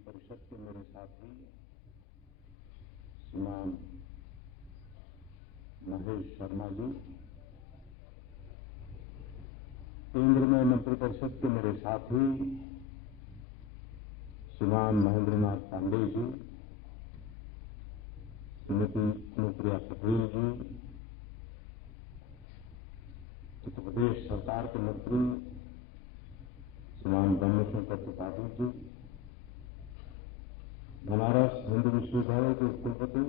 परिषद के मेरे साथी श्रीमान महेश शर्मा जी, केंद्र में मंत्रिपरिषद के मेरे साथी श्रीमान महेंद्रनाथ पांडेय जी, श्रीमती अनुप्रिया पटेल जी, उत्तर प्रदेश सरकार के मंत्री श्रीमान ब्रह्मशंकर त्रिपाठी जी, बनारस हिंदू विश्वविद्यालय के कुलपति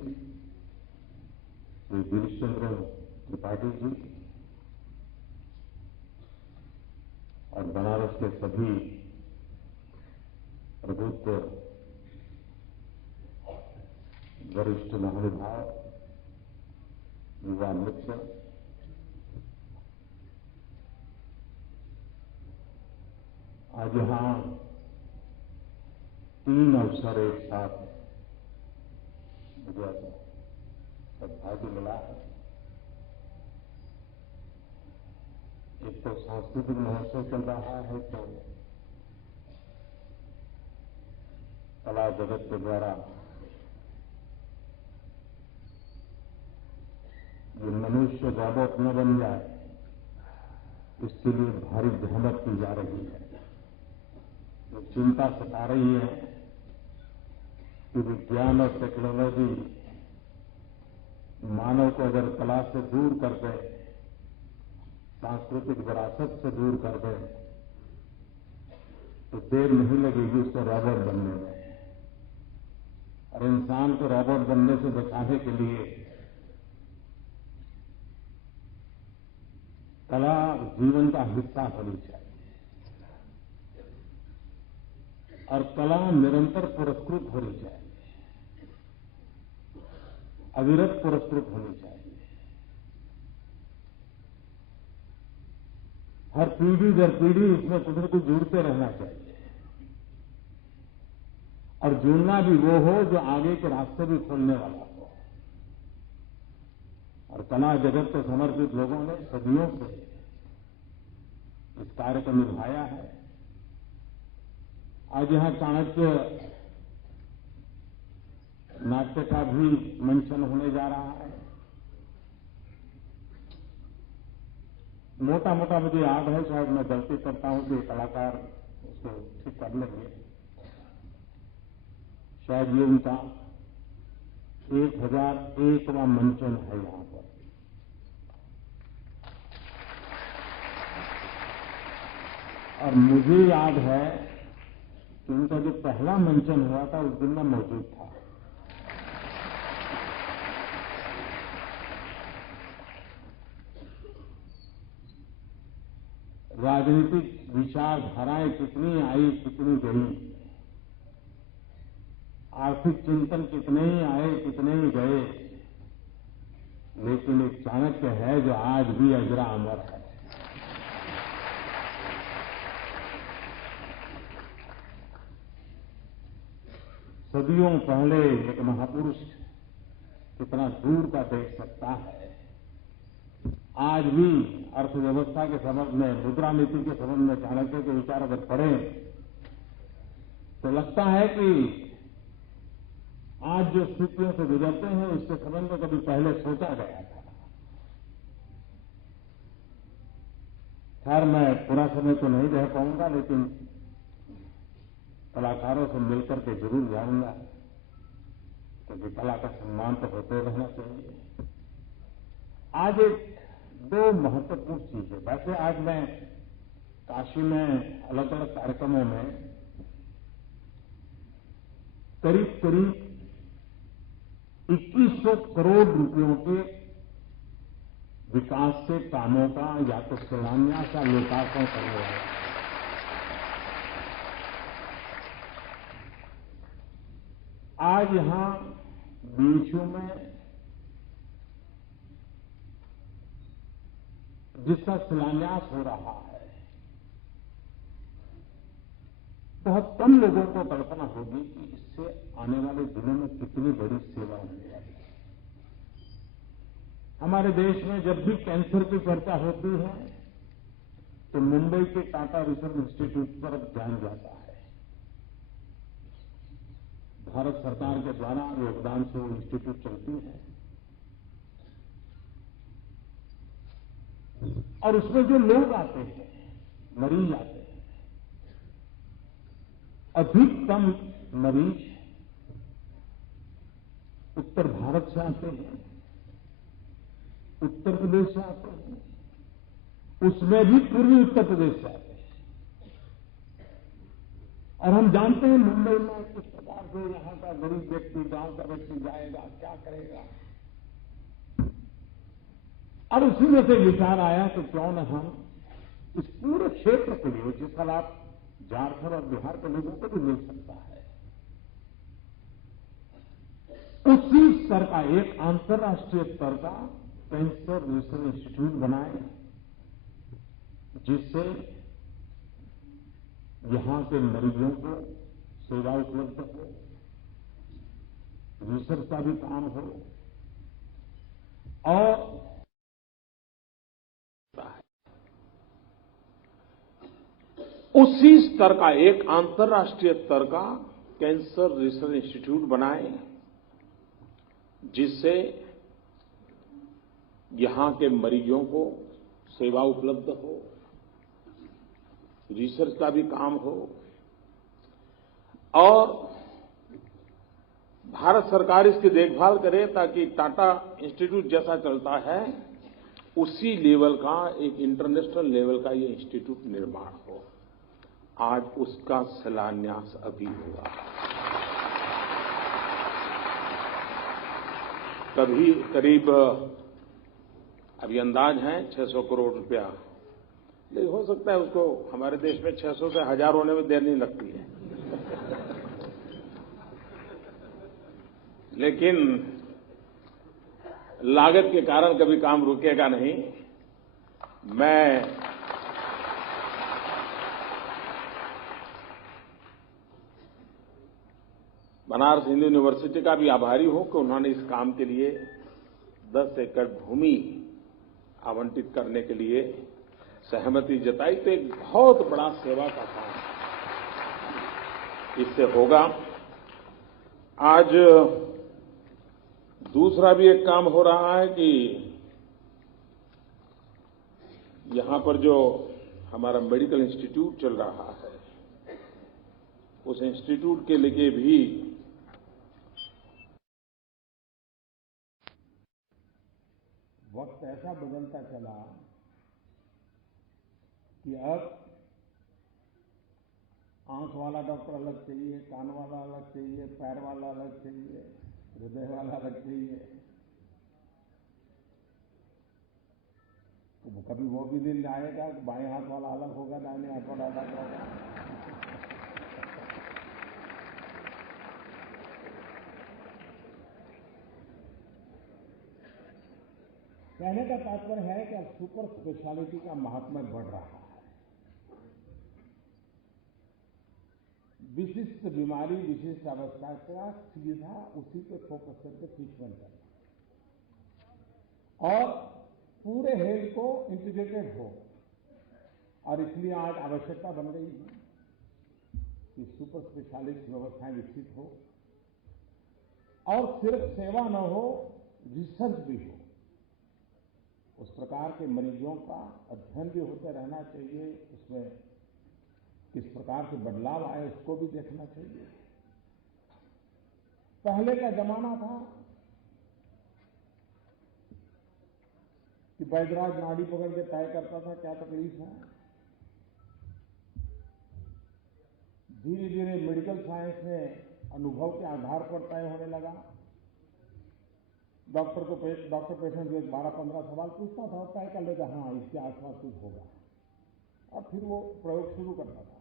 श्री गिरीश चंद्र त्रिपाठी जी और बनारस के सभी प्रबुद्ध वरिष्ठ महानुभाव, युवा मित्र, आज यहां 3 अवसर एक साथ मुझे सौभाग्य मिला है। एक तो सांस्कृतिक महोत्सव चल रहा है, तो कला जगत के द्वारा ये मनुष्य रोबोट न बन जाए, इसके लिए भारी जहमत की जा रही है। तो चिंता सता रही है कि विज्ञान और टेक्नोलॉजी मानव को अगर कला से दूर कर दे, सांस्कृतिक विरासत से दूर कर दे, तो देर नहीं लगेगी उसको रोबोट बनने में। और इंसान को रोबोट बनने से बचाने के लिए कला जीवन का हिस्सा होनी चाहिए और कला निरंतर पुरस्कृत होनी चाहिए, अविरत पुरस्कृत होनी चाहिए। हर पीढ़ी दर पीढ़ी इसमें कुछ न कुछ जुड़ते रहना चाहिए और जुड़ना भी वो हो जो आगे के रास्ते भी खोलने वाला हो। और कला जगत को समर्पित लोगों ने सदियों से इस कार्य को निभाया है। आज यहां चाणक्य नाट्य का भी मंचन होने जा रहा है। मोटा मोटा मुझे याद है, शायद मैं गलती करता हूं कि कलाकार उसको ठीक कर लेंगे। शायद ये उनका 1001वां मंचन है यहां पर। और मुझे याद है कि उनका जो पहला मंचन हुआ था उस दिन मैं मौजूद था। राजनीतिक विचारधाराएं कितनी आई, कितनी गई, आर्थिक चिंतन कितने ही आए, कितने ही गए, लेकिन एक चाणक्य है जो आज भी अजरा अमर है। सदियों पहले एक महापुरुष कितना दूर का देख सकता है। आज भी अर्थव्यवस्था के संबंध में, मुद्रा नीति के संबंध में चाणक्य के विचार अगर पढ़ें तो लगता है कि आज जो स्थितियों से गुजरते हैं उसके संबंध में कभी पहले सोचा गया था। खैर, मैं पूरा समय तो नहीं रह पाऊंगा, लेकिन कलाकारों से मिलकर के जरूर जाऊंगा, क्योंकि कला का सम्मान तो होते रहना चाहिए। आज एक 2 महत्वपूर्ण चीजें, वैसे आज मैं काशी में अलग अलग कार्यक्रमों में करीब करीब 2100 करोड़ रुपयों के विकास के कामों का या तो शिलान्यास या लोकार्पण करने वाला है। आज यहां बीचों में जिसका शिलान्यास हो रहा है, बहुत कम लोगों को कल्पना होगी कि इससे आने वाले दिनों में कितनी बड़ी सेवा होने वाली है। हमारे देश में जब भी कैंसर की चर्चा होती है तो मुंबई के टाटा रिसर्च इंस्टीट्यूट पर ध्यान जाता है। भारत सरकार के द्वारा योगदान से वो इंस्टीट्यूट चलती है और उसमें जो लोग आते हैं, मरीज आते हैं, अधिकतम मरीज उत्तर भारत से आते हैं, उत्तर प्रदेश से आते हैं, उसमें भी पूर्वी उत्तर प्रदेश से आते हैं। और हम जानते हैं मुंबई में किस प्रकार से यहां का गरीब व्यक्ति, गांव का व्यक्ति जाएगा, क्या करेगा। और उसी में से विचार आया कि क्यों न हम इस पूरे क्षेत्र के लिए, जिसका लाभ झारखंड और बिहार के लोगों को भी मिल सकता है, उसी स्तर का एक अंतर्राष्ट्रीय स्तर का कैंसर रिसर्च इंस्टीट्यूट बनाए, जिससे यहां के मरीजों को सेवा उपलब्ध हो, रिसर्च का भी काम हो और उसी स्तर का एक अंतर्राष्ट्रीय स्तर का कैंसर रिसर्च इंस्टीट्यूट बनाए, जिससे यहां के मरीजों को सेवा उपलब्ध हो, रिसर्च का भी काम हो और भारत सरकार इसकी देखभाल करे, ताकि टाटा इंस्टीट्यूट जैसा चलता है उसी लेवल का, एक इंटरनेशनल लेवल का ये इंस्टीट्यूट निर्माण हो। आज उसका शिलान्यास अभी हुआ। कभी करीब अभी अंदाज है 600 करोड़ रुपया, लेकिन हो सकता है उसको हमारे देश में 600 से 1000 होने में देर नहीं लगती है। लेकिन लागत के कारण कभी काम रुकेगा नहीं। मैं बनारस हिंदू यूनिवर्सिटी का भी आभारी हूं कि उन्होंने इस काम के लिए 10 एकड़ भूमि आवंटित करने के लिए सहमति जताई। तो एक बहुत बड़ा सेवा का काम इससे होगा। आज दूसरा भी एक काम हो रहा है कि यहां पर जो हमारा मेडिकल इंस्टीट्यूट चल रहा है, उस इंस्टीट्यूट के लिए भी वक्त ऐसा बदलता चला कि अब आंख वाला डॉक्टर अलग चाहिए, कान वाला अलग चाहिए, पैर वाला अलग चाहिए, हृदय वाला अलग चाहिए। तो कभी वो भी दिन आएगा कि बाएं हाथ वाला अलग होगा, दाहिने हाथ वाला अलग होगा। कहने का तात्पर्य है कि अब सुपर स्पेशलिटी का महात्म्य बढ़ रहा है। विशिष्ट बीमारी, विशिष्ट अवस्था का सीधा उसी पे फोकस करके ट्रीटमेंट करना और पूरे हेल्थ को इंटीग्रेटेड हो। और इसलिए आज आवश्यकता बन गई है कि सुपर स्पेशलिस्ट व्यवस्थाएं विकसित हो और सिर्फ सेवा न हो, रिसर्च भी हो। उस प्रकार के मरीजों का अध्ययन भी होते रहना चाहिए, उसमें किस प्रकार से बदलाव आए उसको भी देखना चाहिए। पहले का जमाना था कि वैद्यराज नाड़ी पकड़ के तय करता था क्या तकलीफ है। धीरे धीरे मेडिकल साइंस में अनुभव के आधार पर तय होने लगा। डॉक्टर पेशेंट जो 12-15 सवाल पूछता था, तय कर लेता, हाँ इसके आसपास कुछ होगा, और फिर वो प्रयोग शुरू करता था।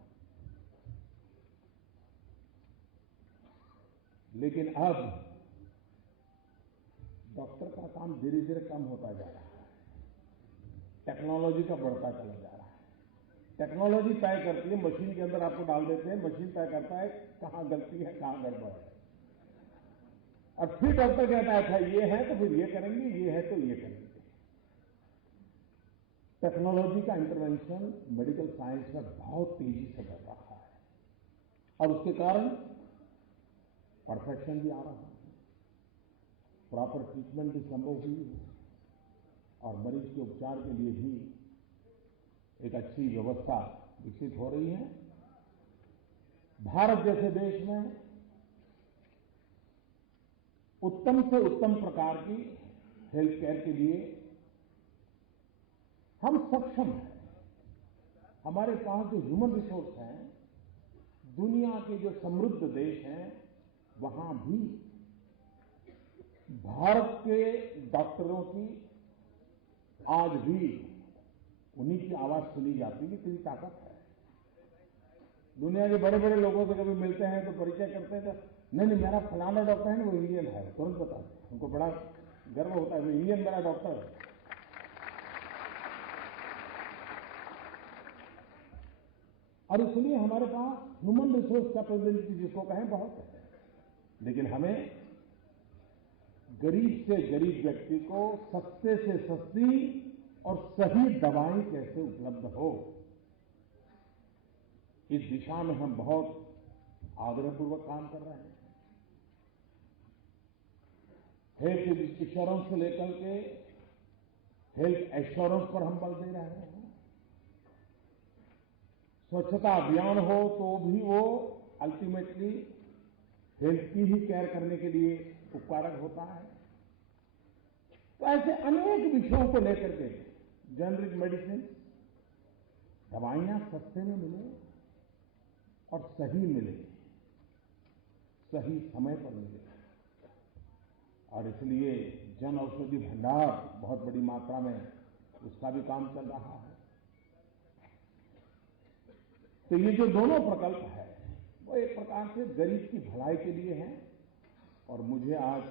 लेकिन अब डॉक्टर का काम धीरे धीरे कम होता जा रहा है, टेक्नोलॉजी का बढ़ता चला जा रहा है। टेक्नोलॉजी तय करती है, मशीन के अंदर आपको डाल देते हैं, मशीन तय करता है कहां गलती है, कहां गड़बड़ है, और फिर डॉक्टर कहता है अच्छा ये है तो फिर ये करेंगे, ये है तो ये करेंगे। टेक्नोलॉजी का इंटरवेंशन मेडिकल साइंस में बहुत तेजी से बढ़ रहा है और उसके कारण परफेक्शन भी आ रहा है, प्रॉपर ट्रीटमेंट भी संभव हुई है और मरीज के उपचार के लिए भी एक अच्छी व्यवस्था विकसित हो रही है। भारत जैसे देश में उत्तम से उत्तम प्रकार की हेल्थ केयर के लिए हम सक्षम हैं। हमारे पास जो ह्यूमन रिसोर्स हैं, दुनिया के जो समृद्ध देश हैं, वहां भी भारत के डॉक्टरों की आज भी उन्हीं की आवाज सुनी जाती है। कितनी ताकत है। दुनिया के बड़े बड़े लोगों से कभी मिलते हैं तो परिचय करते हैं तो नहीं मेरा फलाना डॉक्टर है ना, वो इंडियन है, तुरंत बताते हैं। उनको बड़ा गर्व होता है, वो इंडियन मेरा डॉक्टर है। और इसलिए हमारे पास ह्यूमन रिसोर्स कैपेबिलिटी जिसको कहें बहुत है, लेकिन हमें गरीब से गरीब व्यक्ति को सस्ते से सस्ती और सही दवाएं कैसे उपलब्ध हो, इस दिशा में हम बहुत आग्रहपूर्वक काम कर रहे हैं। हेल्थ इंश्योरेंस से लेकर के हेल्थ एश्योरेंस पर हम बल दे रहे हैं। स्वच्छता अभियान हो तो भी वो अल्टीमेटली हेल्थ की ही केयर करने के लिए उपकारक होता है। तो ऐसे अनेक विषयों को लेकर के जेनरिक मेडिसिन, दवाइयां सस्ते में मिले और सही मिले, सही समय पर मिले। और इसलिए जन औषधि भंडार बहुत बड़ी मात्रा में उसका भी काम चल रहा है। तो ये जो दोनों प्रकल्प है वो एक प्रकार से गरीब की भलाई के लिए है। और मुझे आज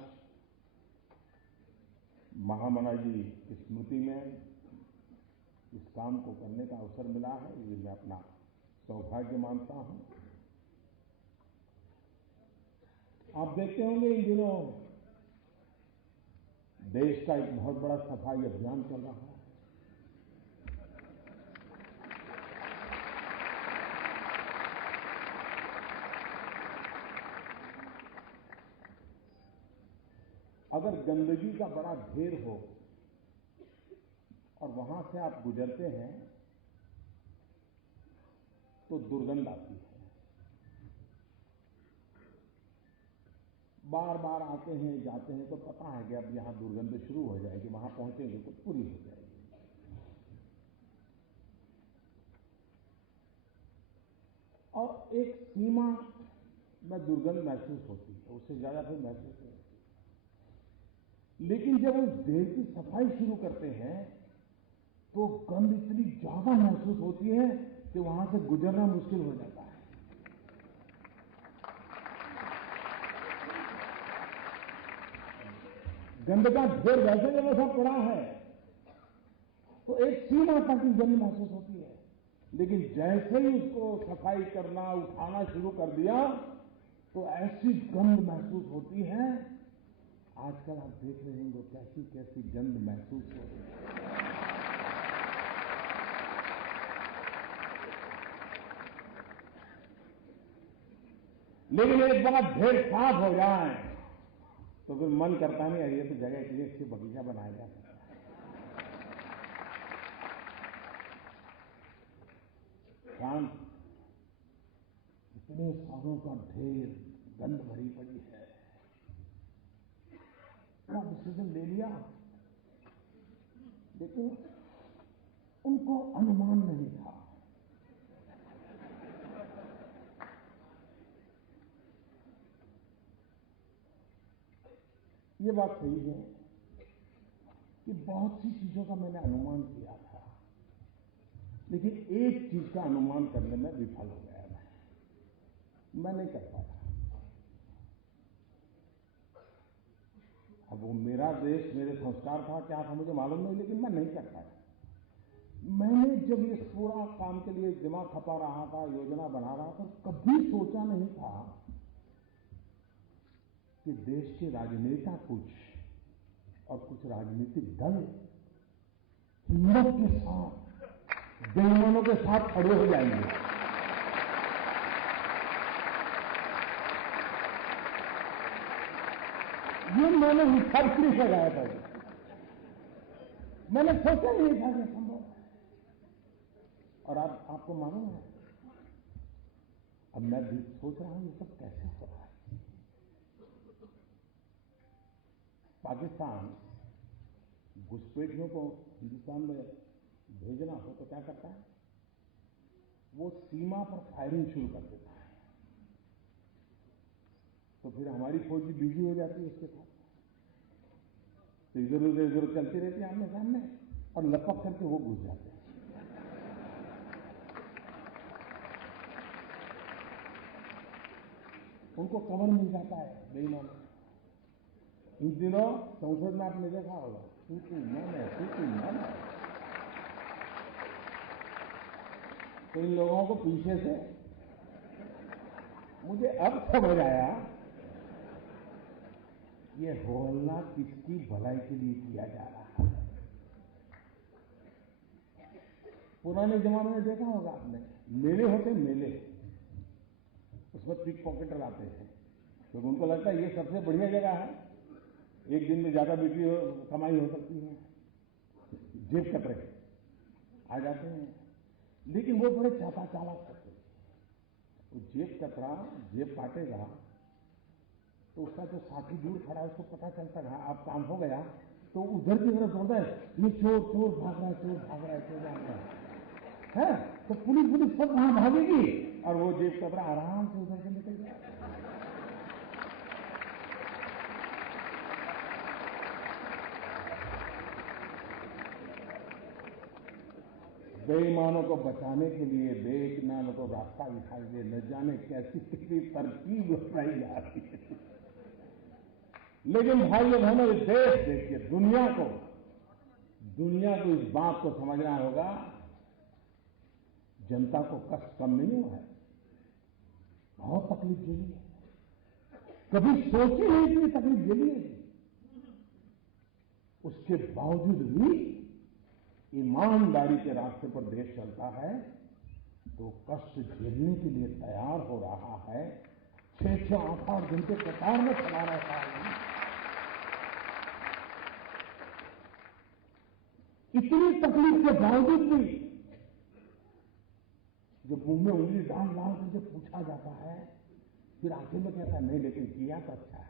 महामना जी की स्मृति में इस काम को करने का अवसर मिला है, ये मैं अपना सौभाग्य मानता हूं। आप देखते होंगे इन दिनों देश का एक बहुत बड़ा सफाई अभियान चल रहा है। अगर गंदगी का बड़ा ढेर हो और वहां से आप गुजरते हैं तो दुर्गंध आती है। बार बार आते हैं जाते हैं तो पता है कि अब यहां दुर्गंध शुरू हो जाएगी, वहां पहुंचेंगे तो पूरी हो जाएगी। और एक सीमा में दुर्गंध महसूस होती है, उससे ज्यादा फिर महसूस नहीं होती। लेकिन जब उस देह की सफाई शुरू करते हैं तो गंध इतनी ज्यादा महसूस होती है कि वहां से गुजरना मुश्किल हो जाता है। गंध का ढेर वैसे ही वैसा पड़ा है तो एक सीमा तक गंध महसूस होती है। लेकिन जैसे ही उसको सफाई करना, उठाना शुरू कर दिया तो ऐसी गंध महसूस होती है। आजकल आप देख रहे होंगे कैसी कैसी गंध महसूस हो रही है। लेकिन एक बार ढेर साफ हो जाए तो फिर मन करता नहीं, ये तो जगह के लिए अच्छी बगीचा बनाया जा सकता है। शांत इतने सालों का ढेर गंध भरी पड़ी है, क्या डिसीजन ले लिया, लेकिन उनको अनुमान नहीं था। ये बात सही है कि बहुत सी चीजों का मैंने अनुमान किया था, लेकिन एक चीज का अनुमान करने में विफल हो गया मैं नहीं कर पाया। अब वो मेरा देश, मेरे संस्कार था क्या था मुझे मालूम नहीं, लेकिन मैं नहीं कर पाया। मैंने जब ये पूरा काम के लिए दिमाग खपा रहा था, योजना बना रहा था, कभी सोचा नहीं था कि देश के राजनेता कुछ और कुछ राजनीतिक दल हिम्मत के साथ बेईमानों के साथ खड़े हो जाएंगे। ये मैंने हिसाब से लगाया था। मैंने सोचा ही नहीं था कि संभव है। और आपको मालूम है, अब मैं भी सोच रहा हूं ये सब कैसे हो रहा है। पाकिस्तान घुसपैठियों को हिंदुस्तान में भेजना हो तो क्या करता है, वो सीमा पर फायरिंग शुरू कर देता है। तो फिर हमारी फौज भी बिजी हो जाती है उसके साथ, तो इधर उधर चलती रहती है आमने सामने, और लपक करके वो घुस जाते हैं। उनको कवर मिल जाता है बेईमान। इन दिनों संसद में आपने देखा होगा, तू मन है। तो इन लोगों को पीछे से, मुझे अब समझ आया ये होहल्ला किसकी भलाई के लिए किया जा रहा है। पुराने जमाने में देखा होगा आपने, मेले होते मेले, उसमें पिक पॉकेटर आते हैं, क्योंकि उनको लगता है ये सबसे बढ़िया जगह है, एक दिन में ज्यादा बिक्री कमाई हो सकती है। जेब कतरे आ जाते हैं, लेकिन वो बड़े चापा चालाक करते हैं। वो जेब कतरा जेब काटेगा तो उसका जो साथी दूर खड़ा है उसको पता चलता है अब काम हो गया, तो उधर की तरफ दौड़ता है, ये चोर भाग रहा है, तो पुलिस सब वहां भागेगी और वो जेब कतरा आराम से उधर से निकल जाएगा। बेईमानों को बचाने के लिए बेईमानों को रास्ता दिखाई दे, न जाने कैसी कितनी तरकीब लगाई जा रही है। लेकिन भाइयों बहनों, इस देश देखिए, दुनिया को इस बात को समझना होगा, जनता को कष्ट कम नहीं हुआ है, बहुत तकलीफ झेली है, कभी सोची नहीं इतनी तकलीफ झेली है। उसके बावजूद भी ईमानदारी के रास्ते पर देश चलता है, तो कष्ट झेलने के लिए तैयार हो रहा है। 6-6 8-8 घंटे कतार में खड़ा रहता है। इतनी तकलीफ के बावजूद भी जब मुंह में उंगली डाल करके पूछा जाता है, फिर आखिर में कहता है नहीं, लेकिन किया तो अच्छा है।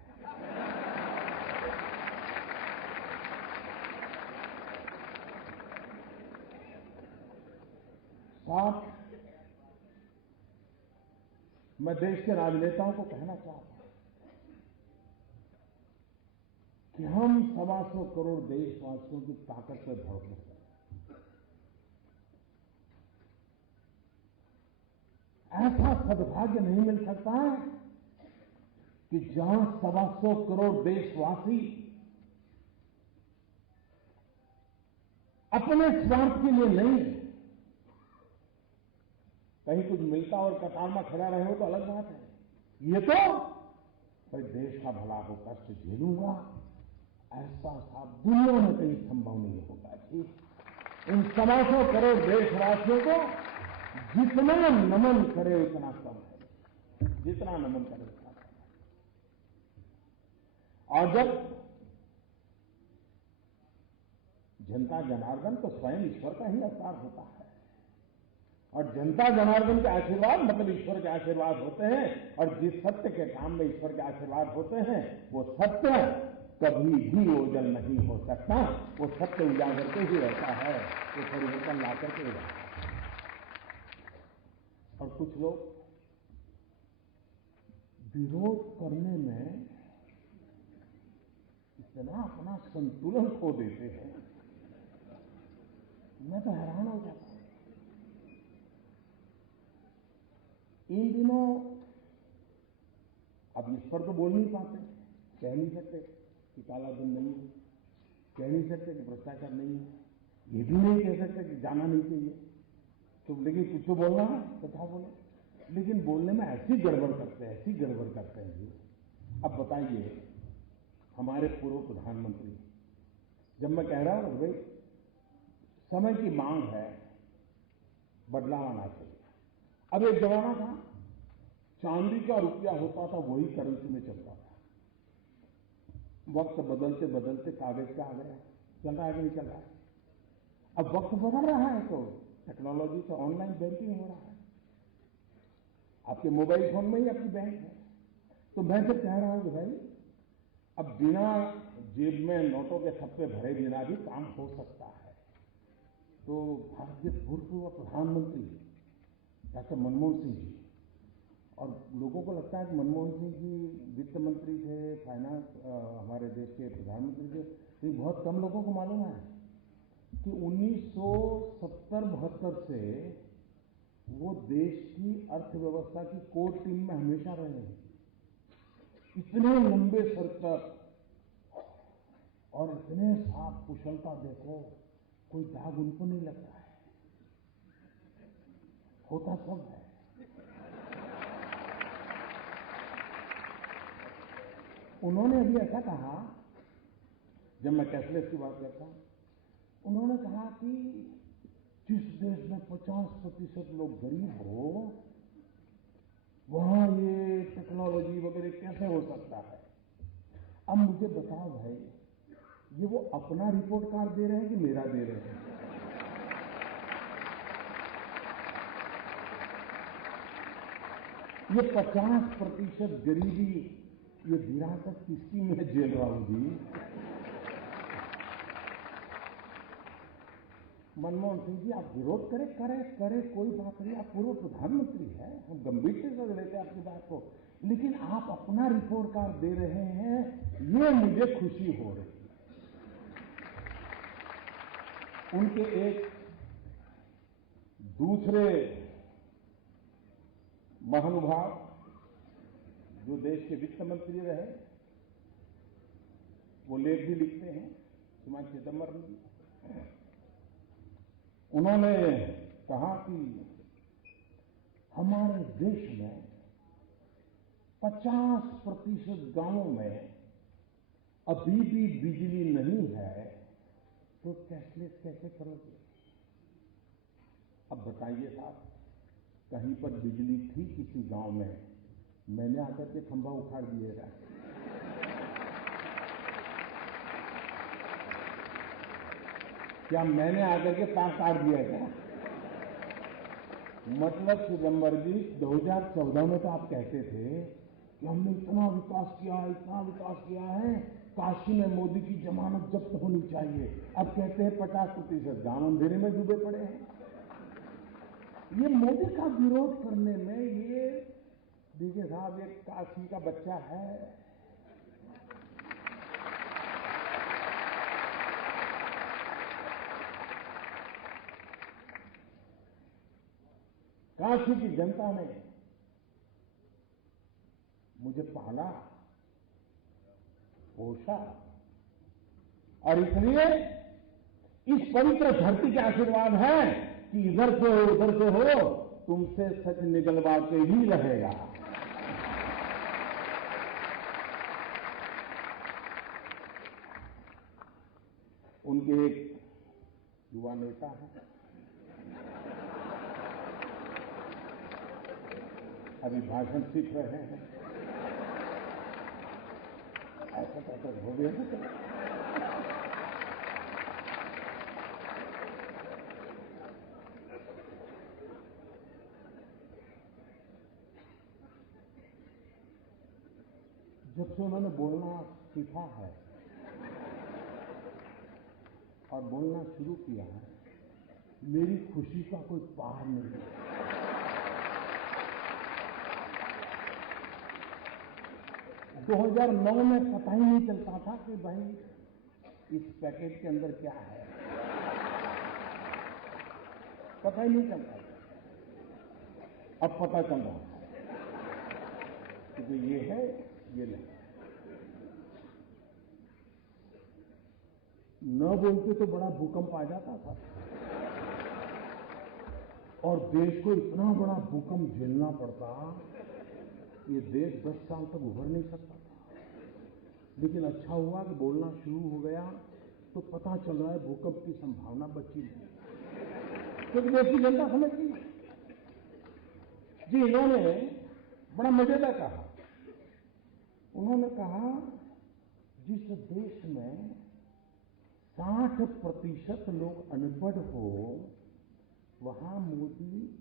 साथ मैं देश के राजनेताओं को कहना चाहता हूं कि हम 125 करोड़ देशवासियों की ताकत से भरपूर हैं। ऐसा सद्भाग्य नहीं मिल सकता कि जहां 125 करोड़ देशवासी अपने स्वार्थ के लिए नहीं, कहीं कुछ मिलता और कतार में खड़ा रहे हो तो अलग बात है। ये तो भाई देश का भला हो, कष्ट झेलूंगा, ऐसा साफ दुनिया में कहीं संभव नहीं होगा जी। इन 125 करोड़ देशवासियों को जितना नमन करे उतना कम है, जितना नमन करे उतना कम है। और जब जनता जनार्दन, तो स्वयं ईश्वर का ही अवतार होता है, और जनता जनार्दन के आशीर्वाद मतलब ईश्वर के आशीर्वाद होते हैं। और जिस सत्य के काम में ईश्वर के आशीर्वाद होते हैं, वो सत्य कभी भी ओझल नहीं हो सकता, वो सत्य उजागर के ही रहता है, वो परिवर्तन ला करके रहता है। और कुछ लोग विरोध करने में इतना अपना संतुलन खो देते हैं, मैं तो हैरान हो जाता हूं। इन दिनों अब इस पर तो बोल नहीं पाते, कह नहीं सकते कि काला धन नहीं है, कह नहीं सकते कि भ्रष्टाचार नहीं है, ये भी नहीं कह सकते कि जाना नहीं चाहिए, तो लेकिन कुछ तो बोलना है, तथा बोले। लेकिन बोलने में ऐसी गड़बड़ करते हैं जी। अब बताइए, हमारे पूर्व प्रधानमंत्री, जब मैं कह रहा हूं भाई समय की मांग है, बदलाव आना चाहिए। अब एक जमाना था, चांदी का रुपया होता था, वही करेंसी में चलता था। वक्त बदलते बदलते कागज का आ गया, चल रहा है कि नहीं चल रहा है। अब वक्त बदल रहा है तो टेक्नोलॉजी से ऑनलाइन बैंकिंग हो रहा है, आपके मोबाइल फोन में ही आपकी बैंक है। तो मैं तो कह रहा हूं कि भाई अब बिना जेब में नोटों के थप्पे भरे बिना भी काम हो सकता है। तो भारत के भूतपूर्व प्रधानमंत्री डॉक्टर मनमोहन सिंह जी, और लोगों को लगता है कि मनमोहन सिंह जी वित्त मंत्री थे, फाइनेंस हमारे देश के प्रधानमंत्री थे, लेकिन बहुत कम लोगों को मालूम है कि 1970-72 से वो देश की अर्थव्यवस्था की कोर टीम में हमेशा रहे हैं। इतने लंबे सर तक और इतने साफ कुशलता देखो, कोई दाग उनको नहीं लगता है, होता सब है। उन्होंने अभी ऐसा कहा, जब मैं कैशलेस की बात करता हूं, उन्होंने कहा कि जिस देश में 50% लोग गरीब हो वहां ये टेक्नोलॉजी वगैरह कैसे हो सकता है। अब मुझे बताओ भाई, ये वो अपना रिपोर्ट कार्ड दे रहे हैं कि मेरा दे रहे हैं? ये 50% गरीबी, ये विरासत किसकी मैं झेल रहा हूं जी? मनमोहन सिंह जी, आप विरोध करें, कोई बात नहीं, आप पूर्व प्रधानमंत्री हैं, हम गंभीरता से लेते हैं आपकी बात को, लेकिन आप अपना रिपोर्ट कार्ड दे रहे हैं, ये मुझे खुशी हो रही है। उनके एक दूसरे महानुभाव जो देश के वित्त मंत्री रहे, वो लेख भी लिखते हैं, श्रीमान चिदंबरम जी, उन्होंने कहा कि हमारे देश में 50% गांवों में अभी भी बिजली नहीं है, तो कैशलेस कैसे करोगे? अब बताइए साहब, कहीं पर बिजली थी किसी गांव में, मैंने आकर के खंभा उखाड़ दिएगा। क्या मैंने आकर के तार काट दिया क्या? मतलब चिदंबर जी, 2014 में तो आप कहते थे कि हमने इतना विकास किया है, काशी में मोदी की जमानत जब्त होनी चाहिए। अब कहते हैं 50% गांव अंधेरे में डूबे पड़े हैं। ये मोदी का विरोध करने में, ये देखिए साहब, ये काशी का बच्चा है, काशी की जनता ने मुझे पाला, पोषा, और इसलिए इस पवित्र धरती के आशीर्वाद है कि इधर से हो उधर से हो, तुमसे सच निकलवा के ही रहेगा। उनके एक युवा नेता हैं, अभी भाषण सीख रहे हैं, ऐसा हो गया। जब से उन्होंने बोलना सीखा है और बोलना शुरू किया है, मेरी खुशी का कोई पार नहीं है। 2009 में पता ही नहीं चलता था कि भाई इस पैकेट के अंदर क्या है, पता ही नहीं चलता था। अब पता चल रहा है कि ये है, ये नहीं। न बोलते तो बड़ा भूकंप आ जाता था, और देश को इतना बड़ा भूकंप झेलना पड़ता, ये देश 10 साल तक उभर नहीं सकता था। लेकिन अच्छा हुआ कि बोलना शुरू हो गया तो पता चल रहा है भूकंप की संभावना बची नहीं, क्योंकि देश की जनता समझ गई। जी, इन्होंने बड़ा मजेदार कहा, उन्होंने कहा जिस देश में 60% लोग अनपढ़ हो, वहां मोदी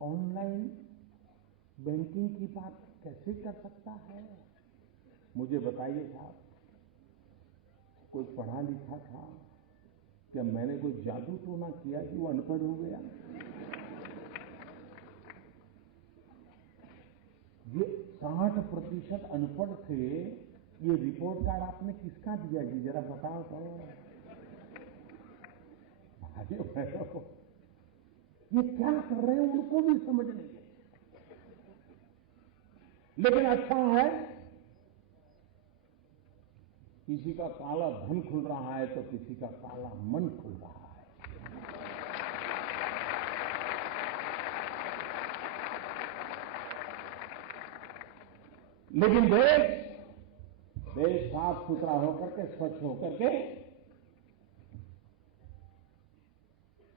ऑनलाइन बैंकिंग की बात कैसे कर सकता है? मुझे बताइए साहब, कोई पढ़ा लिखा था? क्या मैंने कोई जादू टोना किया कि वो अनपढ़ हो गया? ये 60% अनपढ़ थे। ये रिपोर्ट कार्ड आपने किसका दिया जी? जरा बताओ तो। भाइयों बहनों, ये क्या कर रहे हैं उनको भी समझ नहीं है। लेकिन अच्छा है, किसी का काला धन खुल रहा है तो किसी का काला मन खुल रहा है। लेकिन देश साफ सुथरा होकर के, स्वच्छ होकर के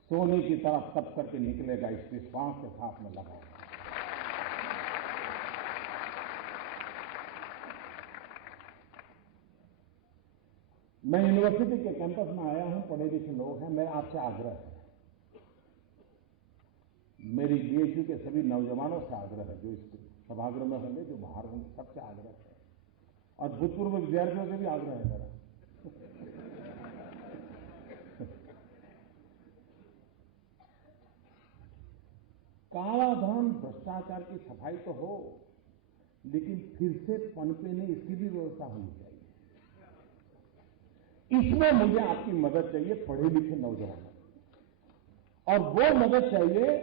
सोने की तरफ तप करके निकलेगा, इस विश्वास के साथ में लगा। मैं यूनिवर्सिटी के कैंपस में आया हूं, पढ़े लिखे लोग हैं, मेरा आपसे आग्रह है, मेरी बीएचयू के सभी नौजवानों से आग्रह है, जो इस सभागृह में होंगे, जो बाहर होंगे, सबसे आग्रह है, और भूतपूर्व विद्यार्थियों से भी आग्रह है मेरा। काला धन, भ्रष्टाचार की सफाई तो हो, लेकिन फिर से पनपे नहीं, इसकी भी व्यवस्था होनी चाहिए। इसमें मुझे आपकी मदद चाहिए, पढ़े लिखे नौजवानों, और वो मदद चाहिए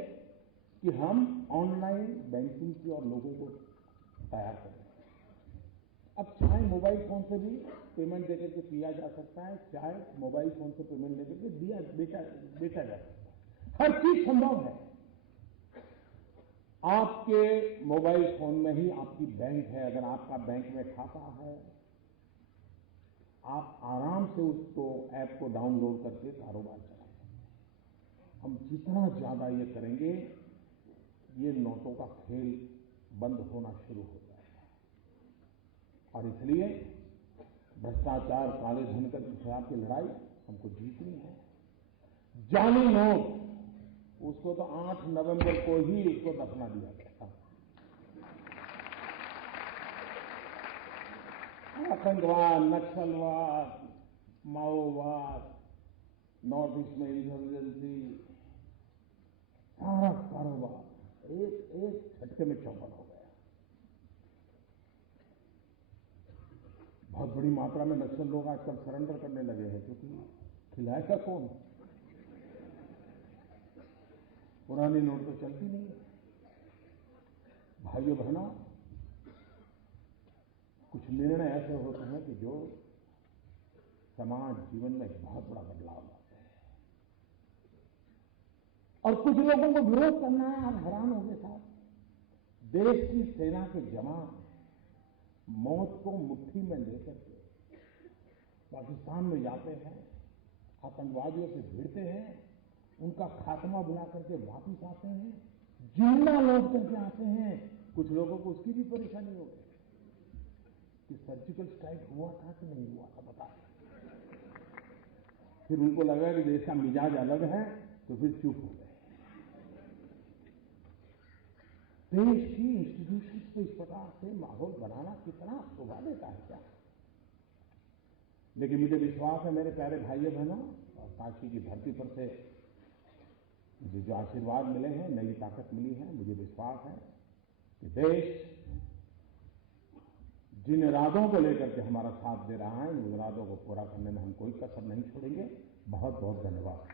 कि हम ऑनलाइन बैंकिंग की और लोगों को तैयार करें। अब चाहे मोबाइल फोन से भी पेमेंट देकर के किया जा सकता है, चाहे मोबाइल फोन से पेमेंट लेकर के बेचा जा सकता है, हर चीज संभव है। आपके मोबाइल फोन में ही आपकी बैंक है, अगर आपका बैंक में खाता है, आप आराम से उसको ऐप को डाउनलोड करके कारोबार चला सकते हैं। हम जितना ज्यादा ये करेंगे, ये नोटों का खेल बंद होना शुरू हो जाएगा। और इसलिए भ्रष्टाचार, काले धन के खिलाफ की लड़ाई हमको जीतनी है। जाली नोट, उसको तो 8 नवंबर को ही उसको दफना दिया गया था। आतंकवाद, नक्सलवाद, माओवाद, नॉर्थ ईस्ट में इंसर्जेंसी, सारा कारोबार एक झटके में चौपट हो गया। बहुत बड़ी मात्रा में नक्सल लोग आजकल सरेंडर करने लगे हैं, क्योंकि खिलाएगा कौन? पुरानी नोट तो चलती नहीं है। भाइयों बहनों, कुछ निर्णय ऐसे होते हैं कि जो समाज जीवन में एक बहुत बड़ा बदलाव लाते हैं, और कुछ लोगों को विरोध करना है। आप हैरान होंगे साहब, देश की सेना के जवान मौत को मुट्ठी में लेकर के पाकिस्तान में जाते हैं, आतंकवादियों से भिड़ते हैं, उनका खात्मा बुला करके वापिस आते हैं, जिंदा लौट करके आते हैं। कुछ लोगों को उसकी भी परेशानी हो गई कि सर्जिकल स्ट्राइक हुआ था कि नहीं हुआ था, बता। फिर उनको लगा कि देश का मिजाज अलग है, तो फिर चुप हो गए। देश की इंस्टीट्यूशंस को इस प्रकार से माहौल बनाना कितना शोभा देता है क्या? लेकिन मुझे विश्वास है मेरे प्यारे भाइयों बहनों, और काशी की धरती पर से मुझे जो आशीर्वाद मिले हैं, नई ताकत मिली है, मुझे विश्वास है कि देश जिन इरादों को लेकर के हमारा साथ दे रहा है, उन इरादों को पूरा करने में हम कोई कसर नहीं छोड़ेंगे। बहुत बहुत धन्यवाद।